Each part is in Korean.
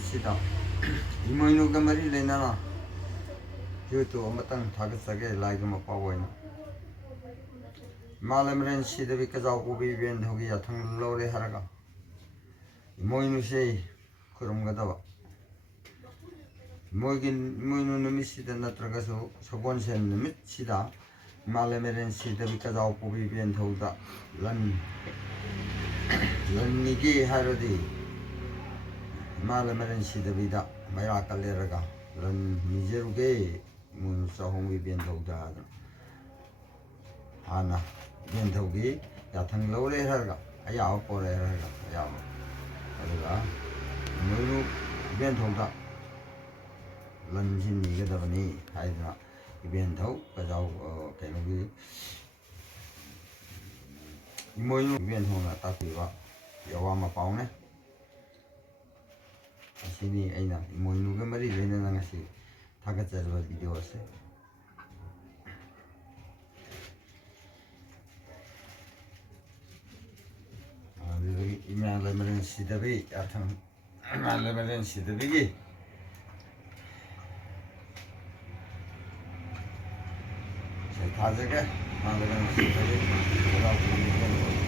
시다 이모이누가 말이 레나나 이것도 엄마땅 다그싸게 라이그 마파오 있나 말레면 시대비 까자고 비비엔 호기 야탕 로레 하라가 이모이누시 그럼 가다와 이모이누 놈이 시대 나트라가서 서본센 놈이 시다 말레면 시대비 까자고 비비엔 호다 런니기 하르디 말레면 시대비다 마야 깔레라가 런 니제루게 문사 홍비 벤도다 하나 벤도기 야탕 로레 하라가 아야 오레 하라가 야 그러가 문우 벤도다 런진 니게다니 하이나 벤도 가자고 개노기 이모이누 벤도나 딱비와 여와 마파오네 아시니 아이나 이모이누가 말이 레나나 같이 다가짜르바 비디오세 여기 이만레면 시대비 야탕 이만레면 시대비기 제 다제가 이만레면 시대비 뭐라고 부르는 거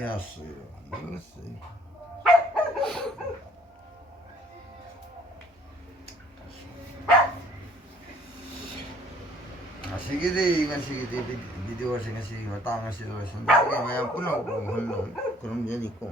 되었어요. 이랬어요. Sige di video kasi kasi matanga sila sa hindi kaya puno ko hulong kurang yan iko.